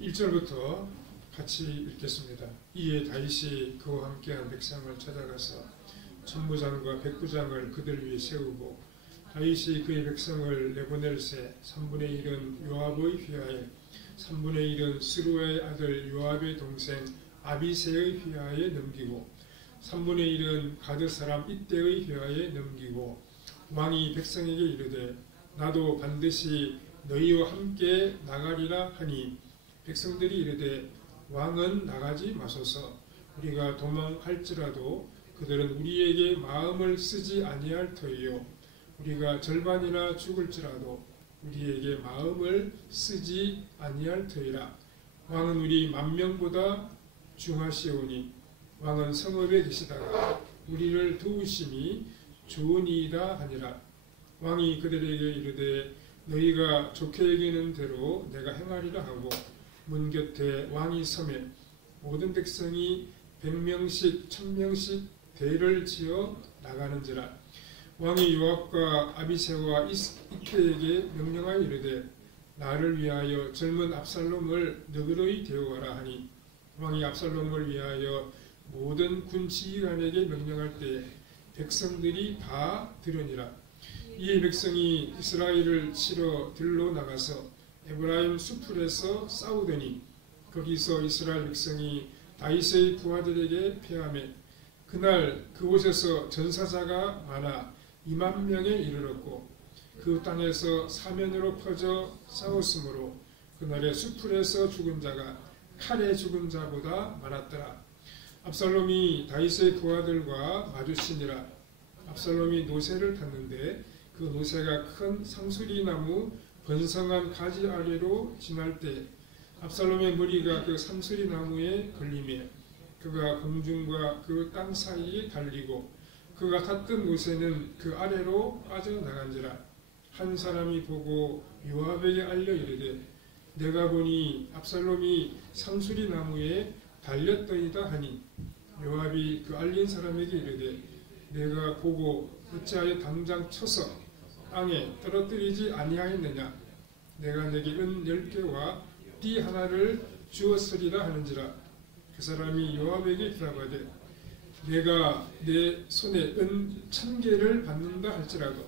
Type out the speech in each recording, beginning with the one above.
1절부터 같이 읽겠습니다. 이에 다윗이 그와 함께한 백성을 찾아가서 천부장과 백부장을 그들 위에 세우고 다윗이 그의 백성을 내보낼새 3분의 1은 요압의 휘하에 3분의 1은 스루의 아들 요압의 동생 아비새의 휘하에 넘기고 3분의 1은 가드 사람 이때의 휘하에 넘기고 왕이 백성에게 이르되 나도 반드시 너희와 함께 나가리라 하니 백성들이 이르되 왕은 나가지 마소서. 우리가 도망할지라도 그들은 우리에게 마음을 쓰지 아니할 터이요 우리가 절반이나 죽을지라도 우리에게 마음을 쓰지 아니할 터이라. 왕은 우리 만명보다 중하시오니 왕은 성읍에 계시다가 우리를 도우심이 좋으니이다 하니라. 왕이 그들에게 이르되 너희가 좋게 여기는 대로 내가 행하리라 하고 문 곁에 왕이 서매 모든 백성이 100명씩 1000명씩 대를 지어 나가는지라. 왕이 요압과 아비새와 이때에게 명령하여 이르되 나를 위하여 젊은 압살롬을 너그러이 대우하라 하니 왕이 압살롬을 위하여 모든 군 지휘관에게 명령할 때 백성들이 다 들으니라. 이에 백성이 이스라엘을 치러 들로 나가서 에브라임 수풀에서 싸우더니 거기서 이스라엘 백성이 다윗의 부하들에게 패하매 그날 그곳에서 전사자가 많아 2만 명에 이르렀고 그 땅에서 사면으로 퍼져 싸웠으므로 그날의 수풀에서 죽은 자가 칼에 죽은 자보다 많았더라. 압살롬이 다윗의 부하들과 마주치니라. 압살롬이 노새를 탔는데 그 노새가 큰 상수리나무 번성한 가지 아래로 지날 때 압살롬의 머리가 그 상수리나무에 걸리며 그가 공중과 그 땅 사이에 달리고 그가 탔던 노새는 그 아래로 빠져나간지라. 한 사람이 보고 요압에게 알려 이르되 내가 보니 압살롬이 상수리나무에 달렸더이다 하니 요압이 그 알린 사람에게 이르되 내가 보고 어찌하여 당장 쳐서 땅에 떨어뜨리지 아니하였느냐. 내가 내게 은 10개와 띠 하나를 주었으리라 하는지라. 그 사람이 요압에게 대답하되 내가 내 손에 은 1000개를 받는다 할지라도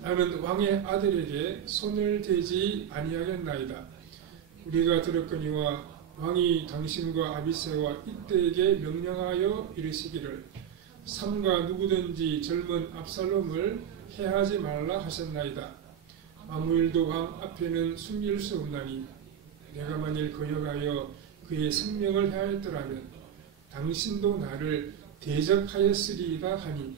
나는 왕의 아들에게 손을 대지 아니하겠나이다. 우리가 들었거니와 왕이 당신과 아비새와 이때에게 명령하여 이르시기를 삼가 누구든지 젊은 압살롬을 해하지 말라 하셨나이다. 아무 일도 왕 앞에는 숨길 수 없나니 내가 만일 거역하여 그의 생명을 해하였더라면 당신도 나를 대적하였으리이다 하니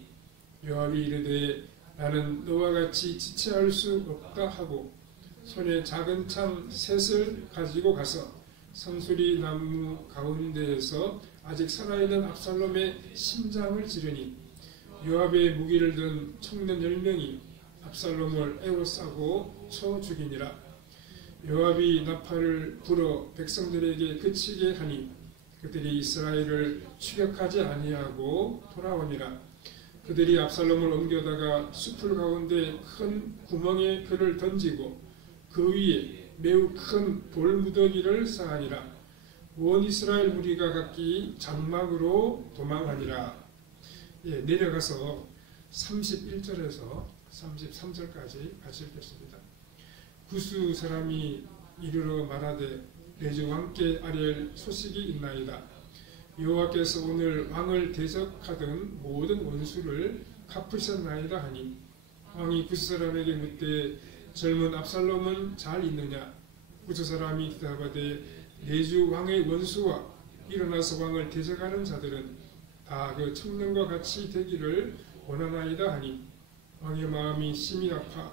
요압이 이르되 나는 너와 같이 지체할 수 없다 하고 손에 작은 창 셋을 가지고 가서 상수리 나무 가운데에서 아직 살아있는 압살롬의 심장을 찌르니 요압의 무기를 든 청년 10명이 압살롬을 에워싸고 쳐 죽이니라. 요압이 나팔을 불어 백성들에게 그치게 하니 그들이 이스라엘을 추격하지 아니하고 돌아오니라. 그들이 압살롬을 옮겨다가 수풀 가운데 큰 구멍에 그를 던지고 그 위에 매우 큰 돌무더기를 쌓으니라. 온 이스라엘 무리가 각기 장막으로 도망하니라. 내려가서 31절에서 33절까지 같이 읽겠습니다. 구스 사람이 이르러 말하되 내 주 왕께 아뢰 소식이 있나이다. 여호와께서 오늘 왕을 대적하던 모든 원수를 갚으셨나이다 하니 왕이 구스 사람에게 묻되 젊은 압살롬은 잘 있느냐. 구스 사람이 대답하되 내 주 왕의 원수와 일어나서 왕을 대적하는 자들은 다 그 청년과 같이 되기를 원하나이다 하니 왕의 마음이 심히 아파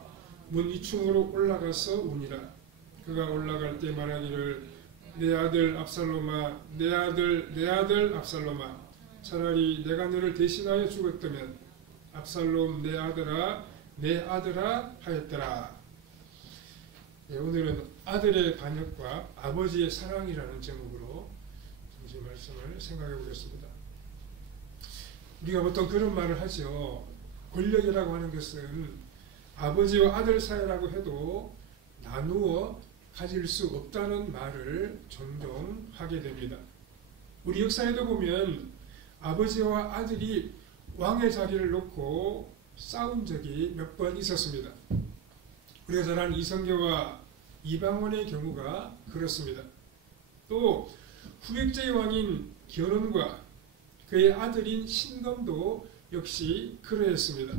문 위층으로 올라가서 우니라. 그가 올라갈 때 말하기를 내 아들 압살롬아, 내 아들 압살롬아, 차라리 내가 너를 대신하여 죽었다면 압살롬 내 아들아 하였더라. 오늘은 아들의 반역과 아버지의 사랑이라는 제목으로 잠시 말씀을 생각해 보겠습니다. 우리가 보통 그런 말을 하죠. 권력이라고 하는 것은 아버지와 아들 사이라고 해도 나누어 가질 수 없다는 말을 종종 하게 됩니다. 우리 역사에도 보면 아버지와 아들이 왕의 자리를 놓고 싸운 적이 몇 번 있었습니다. 우리가 잘 아는 이성계와 이방원의 경우가 그렇습니다. 또 후백제의 왕인 견훤과 그의 아들인 신검도 역시 그러했습니다.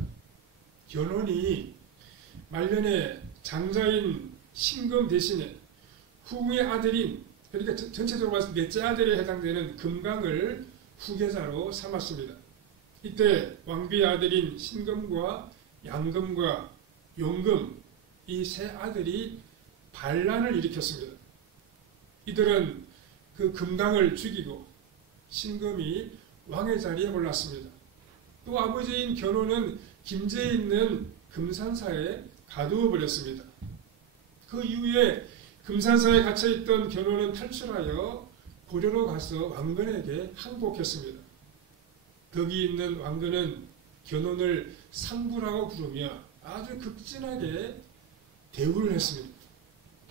견훤이 말년에 장자인 신검 대신에 후궁의 아들인, 그러니까 전체적으로 봤을 때 넷째 아들에 해당되는 금강을 후계자로 삼았습니다. 이때 왕비의 아들인 신검과 양검과 용검, 이 세 아들이 반란을 일으켰습니다. 이들은 그 금강을 죽이고 신검이 왕의 자리에 올랐습니다. 또 아버지인 견훤은 김제에 있는 금산사에 가두어 버렸습니다. 그 이후에 금산사에 갇혀있던 견훤은 탈출하여 고려로 가서 왕건에게 항복했습니다. 덕이 있는 왕건은 견훤을 상부라고 부르며 아주 극진하게 대우를 했습니다.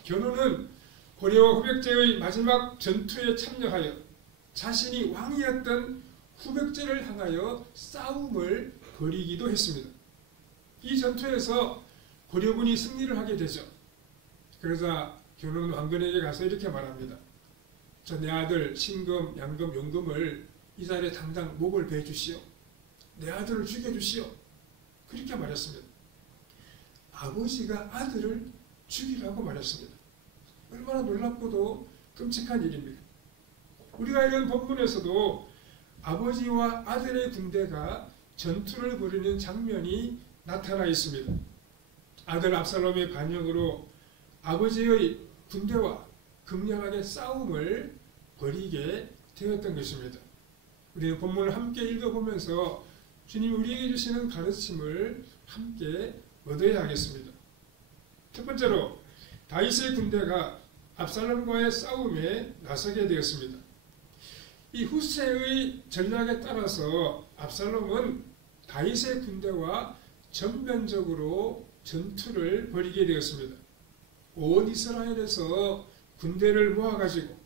견훤은 고려와 후백제의 마지막 전투에 참여하여 자신이 왕이었던 후백제를 향하여 싸움을 벌이기도 했습니다. 이 전투에서 고려군이 승리를 하게 되죠. 그러자 견훤은 왕건에게 가서 이렇게 말합니다. 저 내 아들 신검, 양검, 용검을 이 자리에 당장 목을 베어 주시오. 내 아들을 죽여주시오. 그렇게 말했습니다. 아버지가 아들을 죽이라고 말했습니다. 얼마나 놀랍고도 끔찍한 일입니까? 우리가 이런 본문에서도 아버지와 아들의 군대가 전투를 벌이는 장면이 나타나 있습니다. 아들 압살롬의 반역으로 아버지의 군대와 극렬하게 싸움을 벌이게 되었던 것입니다. 우리는 본문을 함께 읽어보면서 주님이 우리에게 주시는 가르침을 함께 얻어야 하겠습니다. 첫 번째로 다윗의 군대가 압살롬과의 싸움에 나서게 되었습니다. 이 후세의 전략에 따라서 압살롬은 다윗의 군대와 전면적으로 전투를 벌이게 되었습니다. 온 이스라엘에서 군대를 모아가지고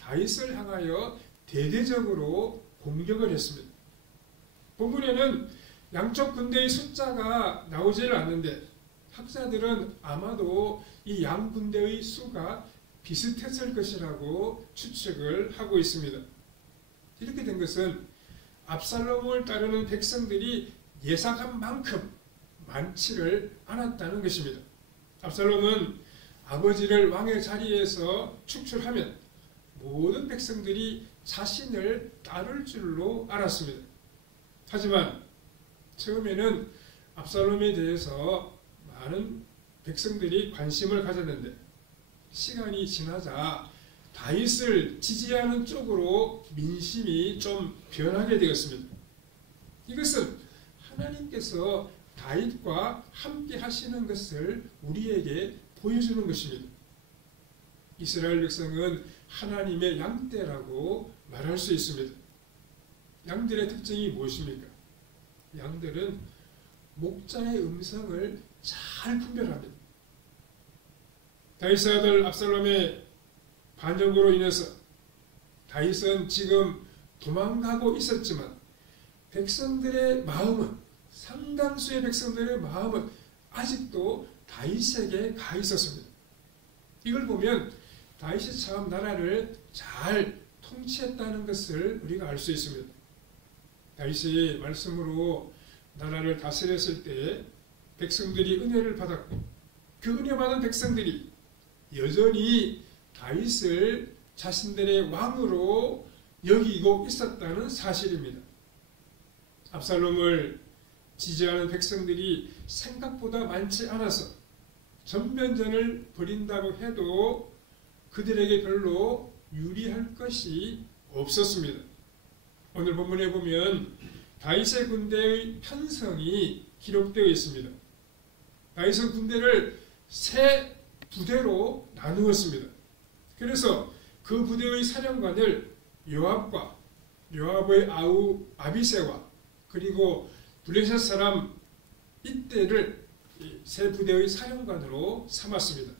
다윗을 향하여 대대적으로 공격을 했습니다. 본문에는 양쪽 군대의 숫자가 나오지를 않는데 학자들은 아마도 이 양 군대의 수가 비슷했을 것이라고 추측을 하고 있습니다. 이렇게 된 것은 압살롬을 따르는 백성들이 예상한 만큼 많지를 않았다는 것입니다. 압살롬은 아버지를 왕의 자리에서 축출하면 모든 백성들이 자신을 따를 줄로 알았습니다. 하지만 처음에는 압살롬에 대해서 많은 백성들이 관심을 가졌는데 시간이 지나자 다윗을 지지하는 쪽으로 민심이 좀 변하게 되었습니다. 이것은 하나님께서 다윗과 함께 하시는 것을 우리에게 보여주는 것입니다. 이스라엘 백성은 하나님의 양떼라고 말할 수 있습니다. 양들의 특징이 무엇입니까? 양들은 목자의 음성을 잘 분별합니다. 다윗의 아들 압살롬의 반역으로 인해서 다윗은 지금 도망가고 있었지만 백성들의 마음은, 상당수의 백성들의 마음은 아직도 다윗에게 가 있었습니다. 이걸 보면 다윗이 참 나라를 잘 통치했다는 것을 우리가 알 수 있습니다. 다윗이 말씀으로 나라를 다스렸을 때 백성들이 은혜를 받았고 그 은혜 받은 백성들이 여전히 다윗을 자신들의 왕으로 여기고 있었다는 사실입니다. 압살롬을 지지하는 백성들이 생각보다 많지 않아서 전면전을 벌인다고 해도 그들에게 별로 유리할 것이 없었습니다. 오늘 본문에 보면 다윗의 군대의 편성이 기록되어 있습니다. 다윗은 군대를 세 부대로 나누었습니다. 그래서 그 부대의 사령관을 요압과 요압의 아우 아비새와 그리고 블레셋 사람 이때를 세 부대의 사령관으로 삼았습니다.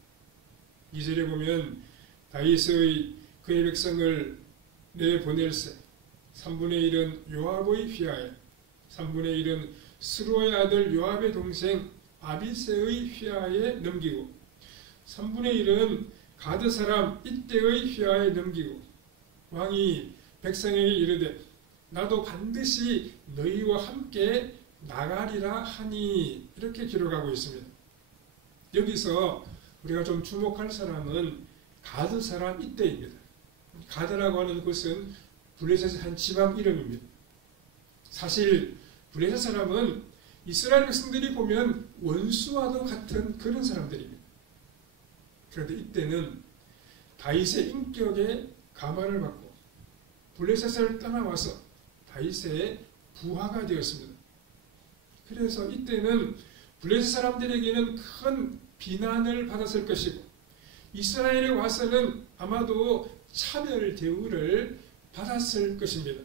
2절에 보면 다윗의 그의 백성을 내보낼세 3분의 1은 요압의 휘하에 3분의 1은 스루아의 아들 요압의 동생 아비새의 휘하에 넘기고 3분의 1은 가드 사람 이때의 휘하에 넘기고 왕이 백성에게 이르되 나도 반드시 너희와 함께 나가리라 하니 이렇게 기록하고 있습니다. 여기서 우리가 좀 주목할 사람은 가드 사람 이때입니다. 가드라고 하는 곳은 블레셋의 한 지방 이름입니다. 사실 블레셋 사람은 이스라엘 백성들이 보면 원수와도 같은 그런 사람들입니다. 그런데 이때는 다윗의 인격에 감화를 받고 블레셋을 떠나와서 다윗의 부하가 되었습니다. 그래서 이때는 블레셋 사람들에게는 큰 비난을 받았을 것이고 이스라엘에 와서는 아마도 차별 대우를 받았을 것입니다.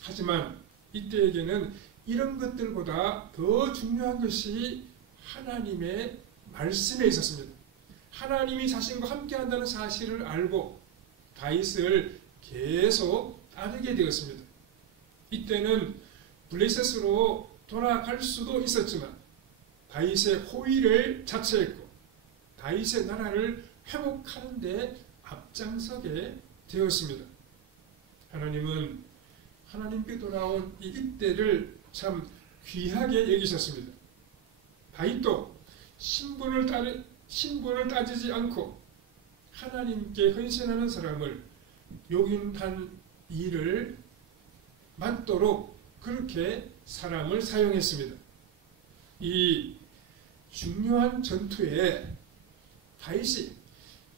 하지만 이때에게는 이런 것들보다 더 중요한 것이 하나님의 말씀에 있었습니다. 하나님이 자신과 함께한다는 사실을 알고 다윗을 계속 따르게 되었습니다. 이때는 블레셋으로 돌아갈 수도 있었지만 다윗의 호의를 자처했고 다윗의 나라를 회복하는 데 앞장서게 되었습니다. 하나님은 하나님께 돌아온 이 이때를 참 귀하게 여기셨습니다. 다윗도 신분을 따지지 않고 하나님께 헌신하는 사람을 용인한 일을 맡도록 그렇게 사람을 사용했습니다. 이 중요한 전투에 다윗이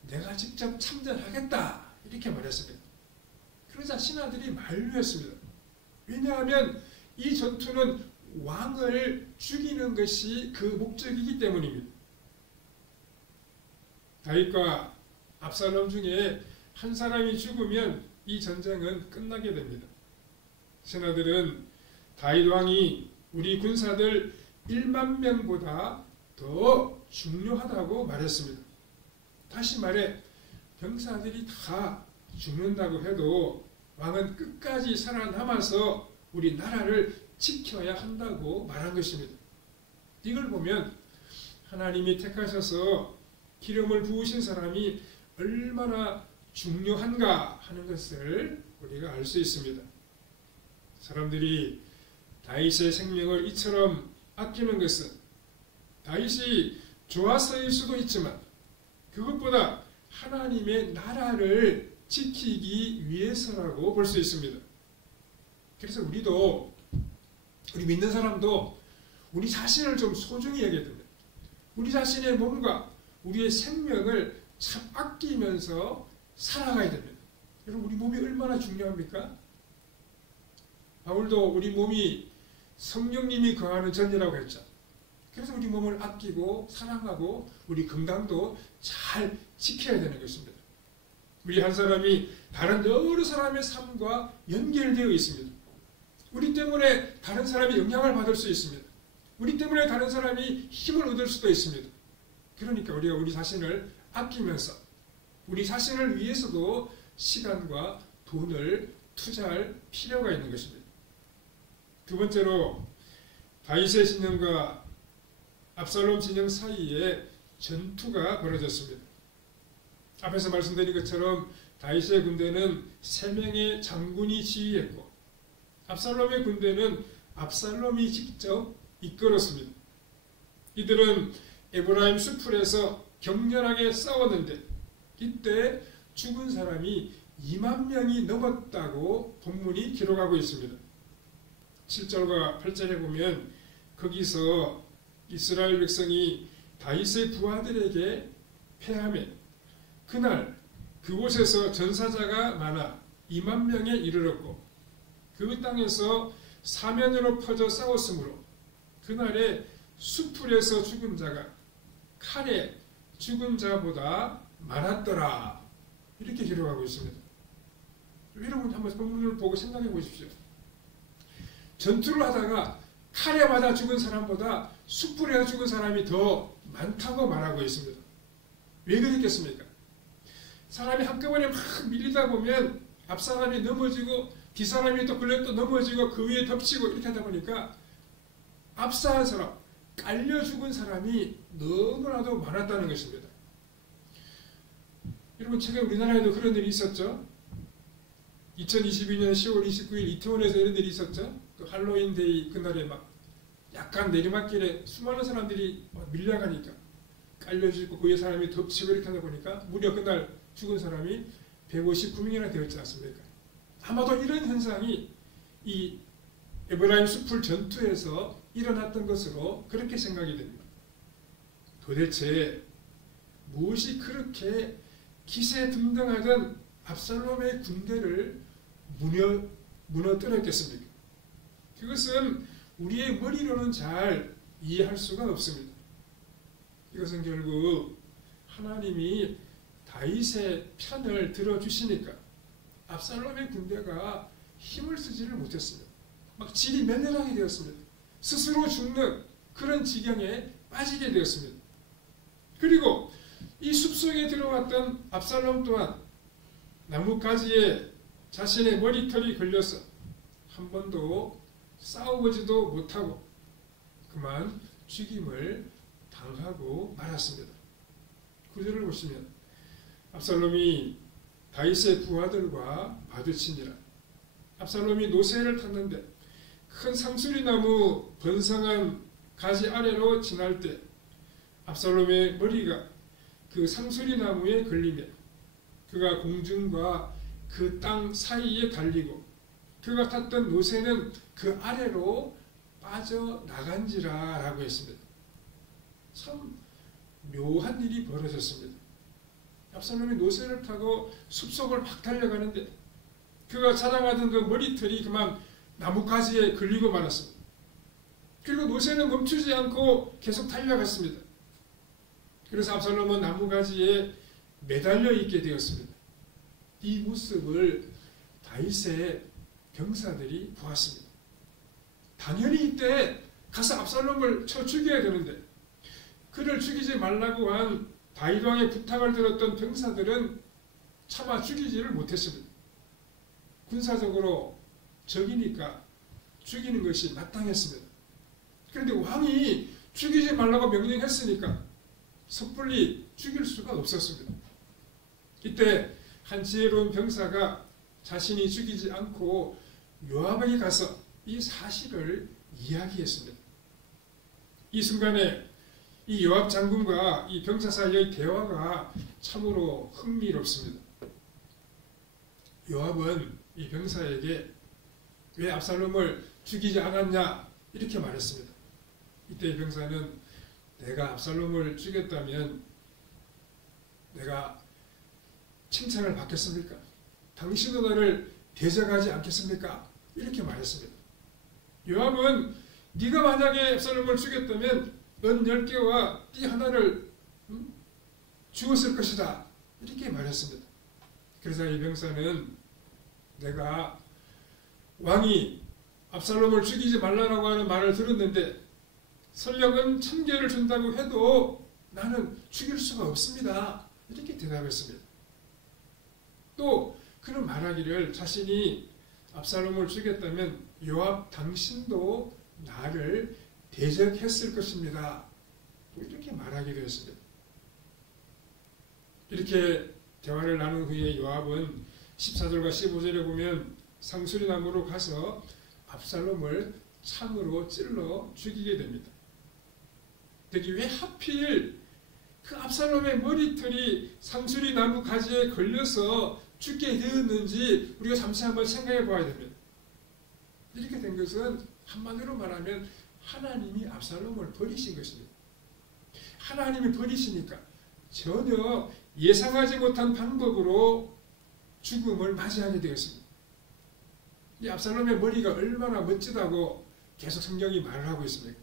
내가 직접 참전하겠다 이렇게 말했습니다. 그러자 신하들이 만류했습니다. 왜냐하면 이 전투는 왕을 죽이는 것이 그 목적이기 때문입니다. 다윗과 압살롬 중에 한 사람이 죽으면 이 전쟁은 끝나게 됩니다. 신하들은 다윗 왕이 우리 군사들 1만 명보다 더 중요하다고 말했습니다. 다시 말해 병사들이 다 죽는다고 해도 왕은 끝까지 살아남아서 우리 나라를 지켜야 한다고 말한 것입니다. 이걸 보면 하나님이 택하셔서 기름을 부으신 사람이 얼마나 중요한가 하는 것을 우리가 알 수 있습니다. 사람들이 다윗의 생명을 이처럼 아끼는 것은 다윗이 좋아서일 수도 있지만 그것보다 하나님의 나라를 지키기 위해서라고 볼 수 있습니다. 그래서 우리 믿는 사람도 우리 자신을 좀 소중히 여겨야 됩니다. 우리 자신의 몸과 우리의 생명을 참 아끼면서 살아가야 됩니다. 여러분 우리 몸이 얼마나 중요합니까? 바울도 우리 몸이 성령님이 거하는 전이라고 했죠. 그래서 우리 몸을 아끼고 사랑하고 우리 건강도 잘 지켜야 되는 것입니다. 우리 한 사람이 다른 여러 사람의 삶과 연결되어 있습니다. 우리 때문에 다른 사람이 영향을 받을 수 있습니다. 우리 때문에 다른 사람이 힘을 얻을 수도 있습니다. 그러니까 우리가 우리 자신을 아끼면서 우리 자신을 위해서도 시간과 돈을 투자할 필요가 있는 것입니다. 두 번째로 다윗의 진영과 압살롬 진영 사이에 전투가 벌어졌습니다. 앞에서 말씀드린 것처럼 다윗의 군대는 3명의 장군이 지휘했고 압살롬의 군대는 압살롬이 직접 이끌었습니다. 이들은 에브라임 수풀에서 격렬하게 싸웠는데 이때 죽은 사람이 2만 명이 넘었다고 본문이 기록하고 있습니다. 7절과 8절에 보면 거기서 이스라엘 백성이 다윗의 부하들에게 패하며 그날 그곳에서 전사자가 많아 2만 명에 이르렀고 그 땅에서 사면으로 퍼져 싸웠으므로 그날에 수풀에서 죽은 자가 칼에 죽은 자보다 많았더라. 이렇게 기록하고 있습니다. 여러분 한번 본문을 보고 생각해 보십시오. 전투를 하다가 칼에 맞아 죽은 사람보다 숯불에 죽은 사람이 더 많다고 말하고 있습니다. 왜 그랬겠습니까? 사람이 한꺼번에 막 밀리다 보면 앞사람이 넘어지고 뒷사람이 또 걸려 또 넘어지고 그 위에 덮치고 이렇게 하다 보니까 앞사한 사람, 깔려 죽은 사람이 너무나도 많았다는 것입니다. 여러분 최근 우리나라에도 그런 일이 있었죠. 2022년 10월 29일 이태원에서 이런 일이 있었죠. 그 할로윈 데이 그날에 막 약간 내리막길에 수많은 사람들이 밀려가니까 깔려 죽고 그 위에 사람이 덮치고 이렇게 하다 보니까 무려 그날 죽은 사람이 159명이나 되었지 않습니까? 아마도 이런 현상이 이 에브라임 숲풀 전투에서 일어났던 것으로 그렇게 생각이 됩니다. 도대체 무엇이 그렇게 기세등등하던 압살롬의 군대를 무너뜨렸겠습니까? 그것은 우리의 머리로는 잘 이해할 수가 없습니다. 이것은 결국 하나님이 다윗의 편을 들어주시니까 압살롬의 군대가 힘을 쓰지를 못했습니다. 막 질이 멸렬하게 되었습니다. 스스로 죽는 그런 지경에 빠지게 되었습니다. 그리고 이 숲속에 들어왔던 압살롬 또한 나뭇가지에 자신의 머리털이 걸려서 한 번도 싸워보지도 못하고 그만 죽임을 당하고 말았습니다. 구절을 보시면 압살롬이 다윗의 부하들과 마주치니라. 압살롬이 노새를 탔는데 큰 상수리나무 번성한 가지 아래로 지날 때 압살롬의 머리가 그 상수리나무에 걸리며 그가 공중과 그 땅 사이에 달리고 그가 탔던 노새는 그 아래로 빠져나간지라 라고 했습니다. 참 묘한 일이 벌어졌습니다. 압살롬이 노새를 타고 숲속을 막 달려가는데 그가 자랑하던 그 머리털이 그만 나뭇가지에 걸리고 말았습니다. 그리고 노새는 멈추지 않고 계속 달려갔습니다. 그래서 압살롬은 나뭇가지에 매달려 있게 되었습니다. 이 모습을 다윗의 병사들이 보았습니다. 당연히 이때 가서 압살롬을 쳐 죽여야 되는데 그를 죽이지 말라고 한 다윗 왕의 부탁을 들었던 병사들은 차마 죽이지를 못했습니다. 군사적으로 적이니까 죽이는 것이 마땅했습니다. 그런데 왕이 죽이지 말라고 명령했으니까 섣불리 죽일 수가 없었습니다. 이때 한 지혜로운 병사가 자신이 죽이지 않고 요압에게 가서 이 사실을 이야기했습니다. 이 순간에 이 요압 장군과 이 병사 사이의 대화가 참으로 흥미롭습니다. 요압은 이 병사에게 왜 압살롬을 죽이지 않았냐 이렇게 말했습니다. 이때 이 병사는 내가 압살롬을 죽였다면 내가 칭찬을 받겠습니까? 당신은 나를 대적하지 않겠습니까? 이렇게 말했습니다. 요압은 네가 만약에 압살롬을 죽였다면 은 10개와 띠 하나를 주었을 것이다. 이렇게 말했습니다. 그래서 이 병사는 내가 왕이 압살롬을 죽이지 말라고 하는 말을 들었는데 설령은 1000개를 준다고 해도 나는 죽일 수가 없습니다. 이렇게 대답했습니다. 또 그는 말하기를 자신이 압살롬을 죽였다면 요압 당신도 나를 대적했을 것입니다. 이렇게 말하기도 했습니다. 이렇게 대화를 나눈 후에 요압은 14절과 15절에 보면 상수리나무로 가서 압살롬을 창으로 찔러 죽이게 됩니다. 여기 왜 하필 그 압살롬의 머리털이 상수리나무 가지에 걸려서 죽게 되었는지 우리가 잠시 한번 생각해 봐야 됩니다. 이렇게 된 것은 한마디로 말하면 하나님이 압살롬을 버리신 것입니다. 하나님이 버리시니까 전혀 예상하지 못한 방법으로 죽음을 맞이하게 되었습니다. 이 압살롬의 머리가 얼마나 멋지다고 계속 성경이 말을 하고 있습니다.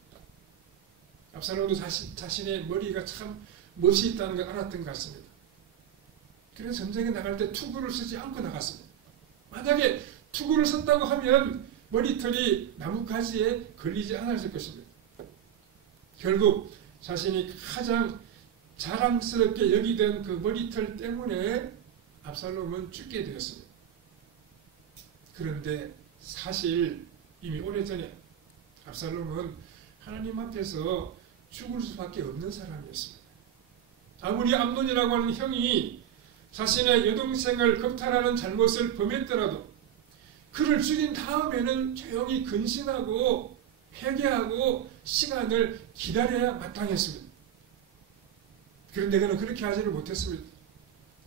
압살롬도 자신의 머리가 참 멋이 있다는 걸 알았던 것 같습니다. 그래서 전쟁에 나갈 때 투구를 쓰지 않고 나갔습니다. 만약에 투구를 썼다고 하면 머리털이 나뭇가지에 걸리지 않았을 것입니다. 결국 자신이 가장 자랑스럽게 여기던 그 머리털 때문에 압살롬은 죽게 되었습니다. 그런데 사실 이미 오래전에 압살롬은 하나님 앞에서 죽을 수밖에 없는 사람이었습니다. 아무리 암논이라고 하는 형이 자신의 여동생을 겁탈하는 잘못을 범했더라도 그를 죽인 다음에는 조용히 근신하고 회개하고 시간을 기다려야 마땅했습니다. 그런데 그는 그렇게 하지를 못했습니다.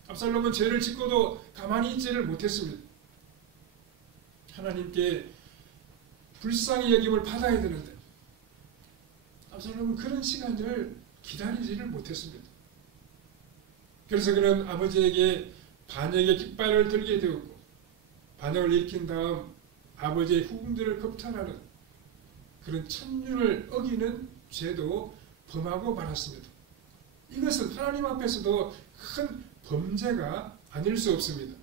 압살롬은 죄를 짓고도 가만히 있지를 못했습니다. 하나님께 불쌍히 여김을 받아야 되는데 압살롬은 그런 시간을 기다리지를 못했습니다. 그래서 그는 아버지에게 반역의 깃발을 들게 되었고 반역을 일으킨 다음 아버지의 후궁들을 겁탈하는 그런 천륜을 어기는 죄도 범하고 말았습니다. 이것은 하나님 앞에서도 큰 범죄가 아닐 수 없습니다.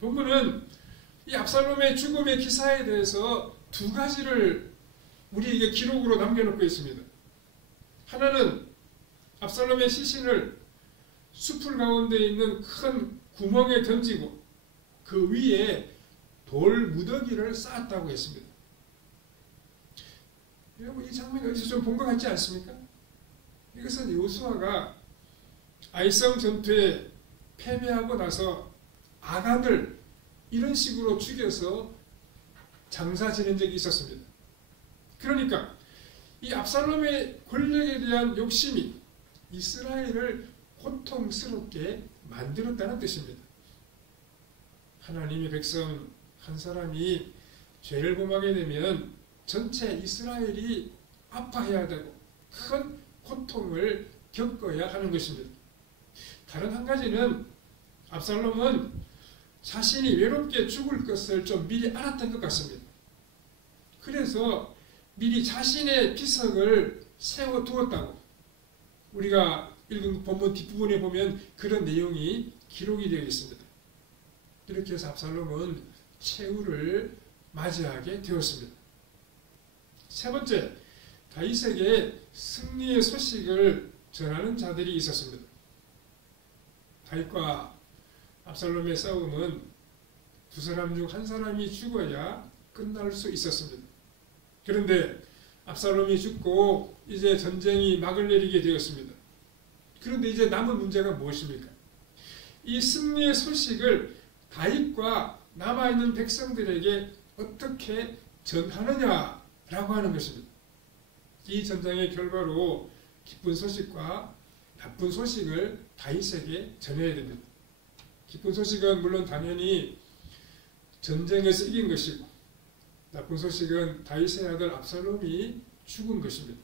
본문은 이 압살롬의 죽음의 기사에 대해서 두 가지를 우리에게 기록으로 남겨놓고 있습니다. 하나는 압살롬의 시신을 숲을 가운데 있는 큰 구멍에 던지고 그 위에 돌 무더기를 쌓았다고 했습니다. 여러분 이 장면이 어디서 좀 본 것 같지 않습니까? 이것은 여호수아가 아이성 전투에 패배하고 나서 아간을 이런 식으로 죽여서 장사 지낸 적이 있었습니다. 그러니까 이 압살롬의 권력에 대한 욕심이 이스라엘을 고통스럽게 만들었다는 뜻입니다. 하나님의 백성 한 사람이 죄를 범하게 되면 전체 이스라엘이 아파해야 되고 큰 고통을 겪어야 하는 것입니다. 다른 한 가지는 압살롬은 자신이 외롭게 죽을 것을 좀 미리 알았던 것 같습니다. 그래서 미리 자신의 비석을 세워두었다고 우리가 읽은 본문 뒷부분에 보면 그런 내용이 기록이 되어 있습니다. 이렇게 해서 압살롬은 최후를 맞이하게 되었습니다. 세 번째, 다윗에게 승리의 소식을 전하는 자들이 있었습니다. 다윗과 압살롬의 싸움은 두 사람 중 한 사람이 죽어야 끝날 수 있었습니다. 그런데 압살롬이 죽고 이제 전쟁이 막을 내리게 되었습니다. 그런데 이제 남은 문제가 무엇입니까? 이 승리의 소식을 다윗과 남아있는 백성들에게 어떻게 전하느냐라고 하는 것입니다. 이 전쟁의 결과로 기쁜 소식과 나쁜 소식을 다윗에게 전해야 됩니다. 기쁜 소식은 물론 당연히 전쟁에서 이긴 것이고 나쁜 소식은 다윗의 아들 압살롬이 죽은 것입니다.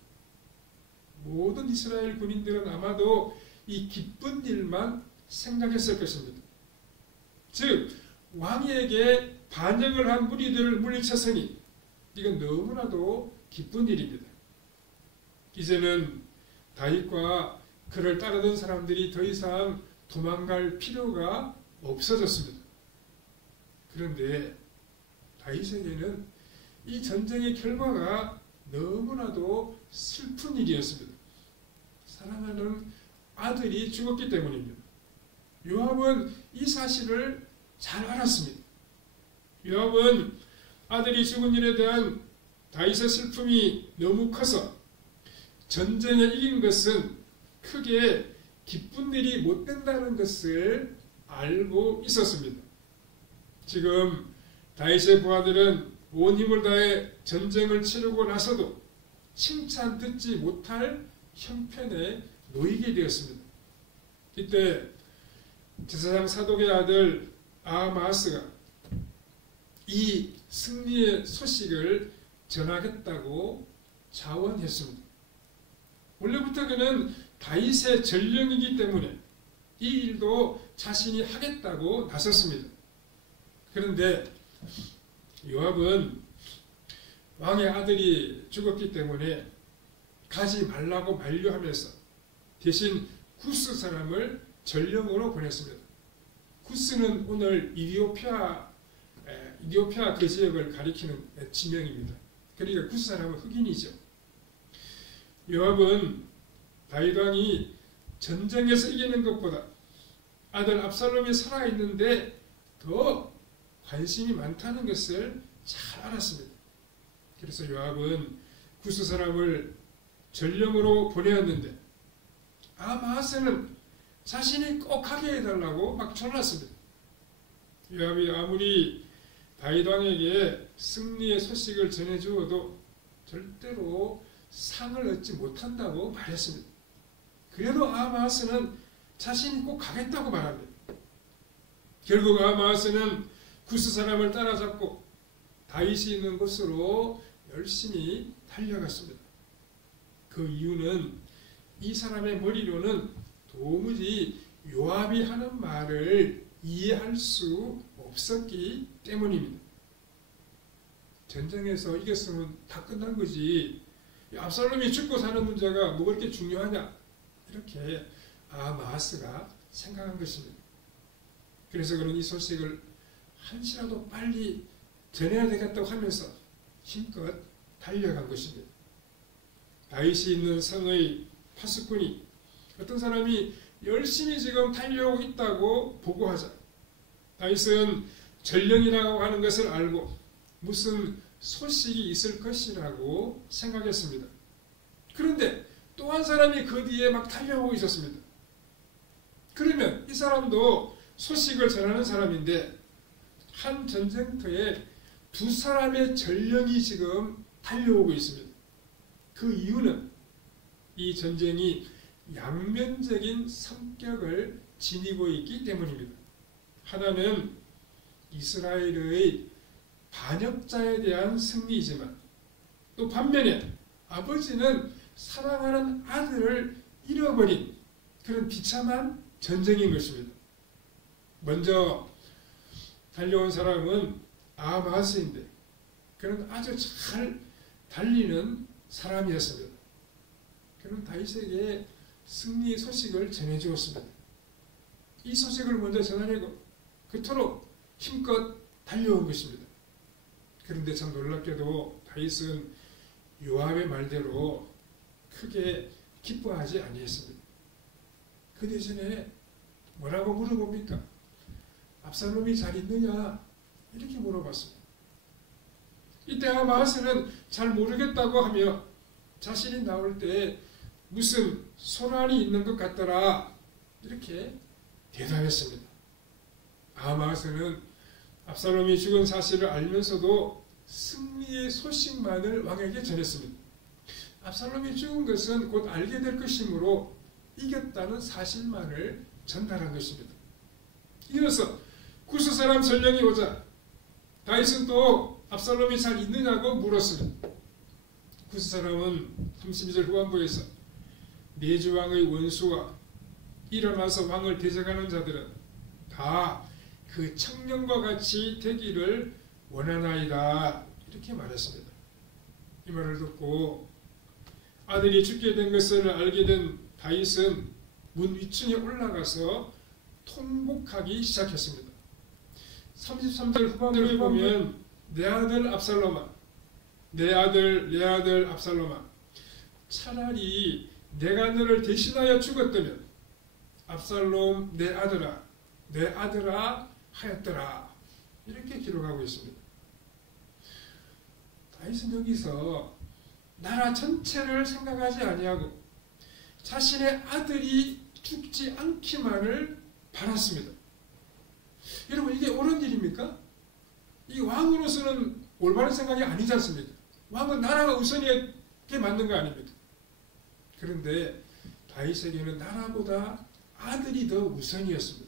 모든 이스라엘 군인들은 아마도 이 기쁜 일만 생각했을 것입니다. 즉 왕에게 반역을 한 무리들을 물리쳤으니 이건 너무나도 기쁜 일입니다. 이제는 다윗과 그를 따르던 사람들이 더 이상 도망갈 필요가 없어졌습니다. 그런데 다윗에게는 이 전쟁의 결과가 너무나도 슬픈 일이었습니다. 사랑하는 아들이 죽었기 때문입니다. 요압은 이 사실을 잘 알았습니다. 요압은 아들이 죽은 일에 대한 다윗의 슬픔이 너무 커서 전쟁에 이긴 것은 크게 기쁜 일이 못 된다는 것을 알고 있었습니다. 지금 다윗의 부하들은 온 힘을 다해 전쟁을 치르고 나서도 칭찬 듣지 못할 형편에 놓이게 되었습니다. 이때 제사장 사독의 아들 아하마스가 이 승리의 소식을 전하겠다고 자원했습니다. 원래부터 그는 다윗의 전령이기 때문에 이 일도 자신이 하겠다고 나섰습니다. 그런데 요압은 왕의 아들이 죽었기 때문에 가지 말라고 만류하면서 대신 구스 사람을 전령으로 보냈습니다. 구스는 오늘 이디오피아 그 지역을 가리키는 지명입니다. 그러니까 구스 사람은 흑인이죠. 요압은 다윗 왕이 전쟁에서 이기는 것보다 아들 압살롬이 살아있는데 더 관심이 많다는 것을 잘 알았습니다. 그래서 요압은 구스 사람을 전령으로 보내었는데 아하스는 자신이 꼭 가게 해달라고 막 졸랐습니다. 요압이 아무리 다윗 왕에게 승리의 소식을 전해주어도 절대로 상을 얻지 못한다고 말했습니다. 그래도 아하스는 자신이 꼭 가겠다고 말합니다. 결국 아하스는 구스 사람을 따라잡고 다윗이 있는 곳으로 열심히 달려갔습니다. 그 이유는 이 사람의 머리로는 도무지 요압이 하는 말을 이해할 수 없었기 때문입니다. 전쟁에서 이겼으면 다 끝난 거지. 압살롬이 죽고 사는 문제가 뭐 그렇게 중요하냐? 이렇게 아하스가 생각한 것입니다. 그래서 그는 이 소식을 한시라도 빨리 전해야 되겠다고 하면서 힘껏 달려간 것입니다. 다윗이 있는 성의 파수꾼이 어떤 사람이 열심히 지금 달려오고 있다고 보고하자 다윗은 전령이라고 하는 것을 알고 무슨 소식이 있을 것이라고 생각했습니다. 그런데 또 한 사람이 그 뒤에 막 달려오고 있었습니다. 그러면 이 사람도 소식을 전하는 사람인데 한 전쟁터에 두 사람의 전령이 지금 달려오고 있습니다. 그 이유는 이 전쟁이 양면적인 성격을 지니고 있기 때문입니다. 하나는 이스라엘의 반역자에 대한 승리이지만 또 반면에 아버지는 사랑하는 아들을 잃어버린 그런 비참한 전쟁인 것입니다. 먼저 달려온 사람은 아하스인데 그는 아주 잘 달리는 사람이었습니다. 그는 다윗에게 승리의 소식을 전해주었습니다. 이 소식을 먼저 전하려고 그토록 힘껏 달려온 것입니다. 그런데 참 놀랍게도 다윗은 요압의 말대로 크게 기뻐하지 아니했습니다. 그 대신에 뭐라고 물어봅니까? 압살롬이 잘 있느냐? 이렇게 물어봤습니다. 이때 아하스는 잘 모르겠다고 하며 자신이 나올 때 무슨 소란이 있는 것 같더라 이렇게 대답했습니다. 아하스는 압살롬이 죽은 사실을 알면서도 승리의 소식만을 왕에게 전했습니다. 압살롬이 죽은 것은 곧 알게 될 것이므로 이겼다는 사실만을 전달한 것입니다. 이어서 구스 사람 전령이 오자 다윗은 또 압살롬이 잘 있느냐고 물었습니다. 구스 사람은 32절 후반부에서 내주왕의 원수와 일어나서 왕을 대적하는 자들은 다 그 청년과 같이 되기를 원하나이다 이렇게 말했습니다. 이 말을 듣고 아들이 죽게 된 것을 알게 된 다윗은 문 위층에 올라가서 통곡하기 시작했습니다. 33절 후반부에 보면 내 아들 압살롬아, 내 아들 압살롬아, 차라리 내가 너를 대신하여 죽었다면 압살롬 내 아들아 하였더라 이렇게 기록하고 있습니다. 다윗은 여기서 나라 전체를 생각하지 아니하고 자신의 아들이 죽지 않기만을 바랐습니다. 여러분 이게 옳은 일입니까? 이 왕으로서는 올바른 생각이 아니지 않습니까? 왕은 나라가 우선이게 맞는 거 아닙니까? 그런데 다윗에게는 나라보다 아들이 더 우선이었습니다.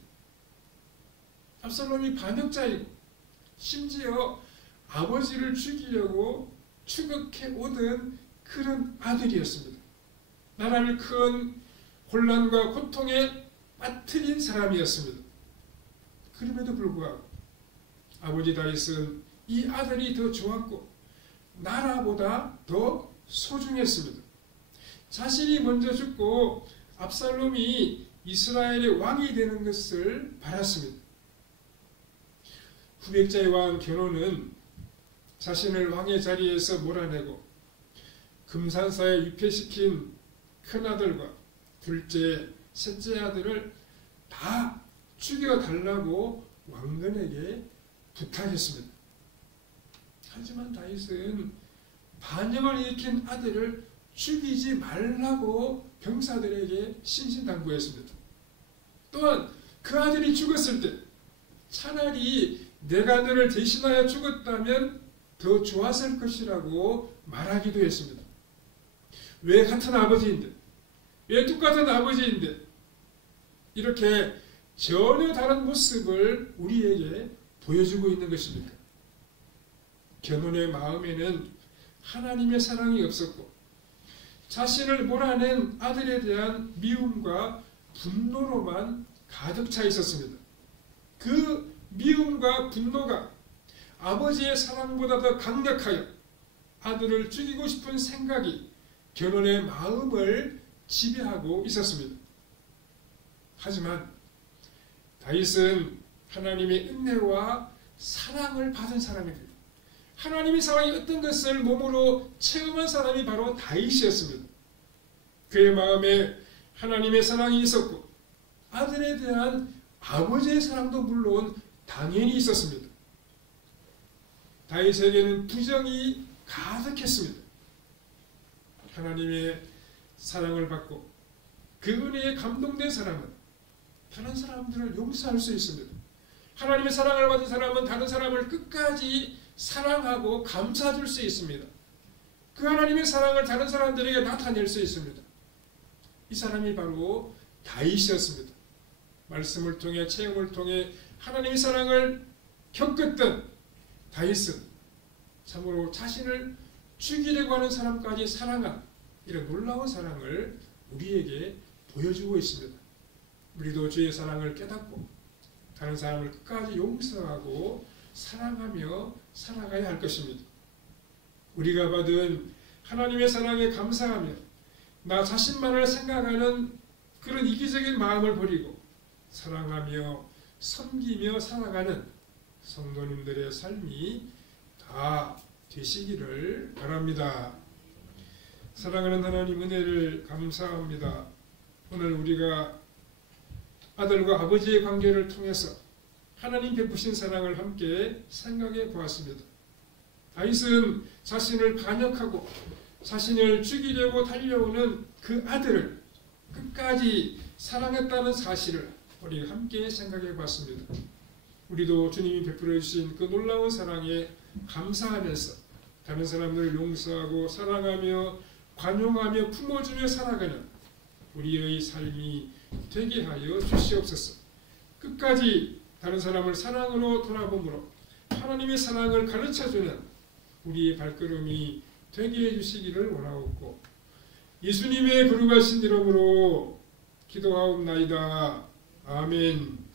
압살롬이 반역자이고 심지어 아버지를 죽이려고 추격해 오던 그런 아들이었습니다. 나라를 큰 혼란과 고통에 빠뜨린 사람이었습니다. 그럼에도 불구하고 아버지 다윗은 이 아들이 더 좋았고 나라보다 더 소중했습니다. 자신이 먼저 죽고 압살롬이 이스라엘의 왕이 되는 것을 바랐습니다. 후백자의 왕 견호는 자신을 왕의 자리에서 몰아내고 금산사에 유폐시킨 큰아들과 둘째, 셋째 아들을 다 죽여달라고 왕건에게 부탁했습니다. 하지만 다윗은 반역을 일으킨 아들을 죽이지 말라고 병사들에게 신신당부했습니다. 또한 그 아들이 죽었을 때 차라리 내가 너를 대신하여 죽었다면 더 좋았을 것이라고 말하기도 했습니다. 왜 같은 아버지인데, 왜 똑같은 아버지인데 이렇게 전혀 다른 모습을 우리에게 보여주고 있는 것입니까? 견혼의 마음에는 하나님의 사랑이 없었고 자신을 몰아낸 아들에 대한 미움과 분노로만 가득 차 있었습니다. 그 미움과 분노가 아버지의 사랑보다 더 강력하여 아들을 죽이고 싶은 생각이 견혼의 마음을 지배하고 있었습니다. 하지만 다윗은 하나님의 은혜와 사랑을 받은 사람입니다. 하나님의 사랑이 어떤 것을 몸으로 체험한 사람이 바로 다윗이었습니다. 그의 마음에 하나님의 사랑이 있었고 아들에 대한 아버지의 사랑도 물론 당연히 있었습니다. 다윗에게는 부정이 가득했습니다. 하나님의 사랑을 받고 그 은혜에 감동된 사람은 다른 사람들을 용서할 수 있습니다. 하나님의 사랑을 받은 사람은 다른 사람을 끝까지 사랑하고 감싸줄 수 있습니다. 그 하나님의 사랑을 다른 사람들에게 나타낼 수 있습니다. 이 사람이 바로 다윗이었습니다. 말씀을 통해 체험을 통해 하나님의 사랑을 겪었던 다윗은 참으로 자신을 죽이려고 하는 사람까지 사랑한 이런 놀라운 사랑을 우리에게 보여주고 있습니다. 우리도 주의 사랑을 깨닫고 다른 사람을 끝까지 용서하고 사랑하며 살아가야 할 것입니다. 우리가 받은 하나님의 사랑에 감사하며 나 자신만을 생각하는 그런 이기적인 마음을 버리고 사랑하며 섬기며 살아가는 성도님들의 삶이 다 되시기를 바랍니다. 사랑하는 하나님 은혜를 감사합니다. 오늘 우리가 아들과 아버지의 관계를 통해서 하나님 베푸신 사랑을 함께 생각해 보았습니다. 다윗은 자신을 반역하고 자신을 죽이려고 달려오는 그 아들을 끝까지 사랑했다는 사실을 우리 함께 생각해 봤습니다. 우리도 주님이 베풀어 주신 그 놀라운 사랑에 감사하면서 다른 사람들을 용서하고 사랑하며 관용하며 품어주며 살아가는 우리의 삶이 되게 하여 주시옵소서. 끝까지 다른 사람을 사랑으로 돌아봄으로 하나님의 사랑을 가르쳐주는 우리의 발걸음이 되게 해주시기를 원하옵고 예수님의 거룩하신 이름으로 기도하옵나이다. 아멘.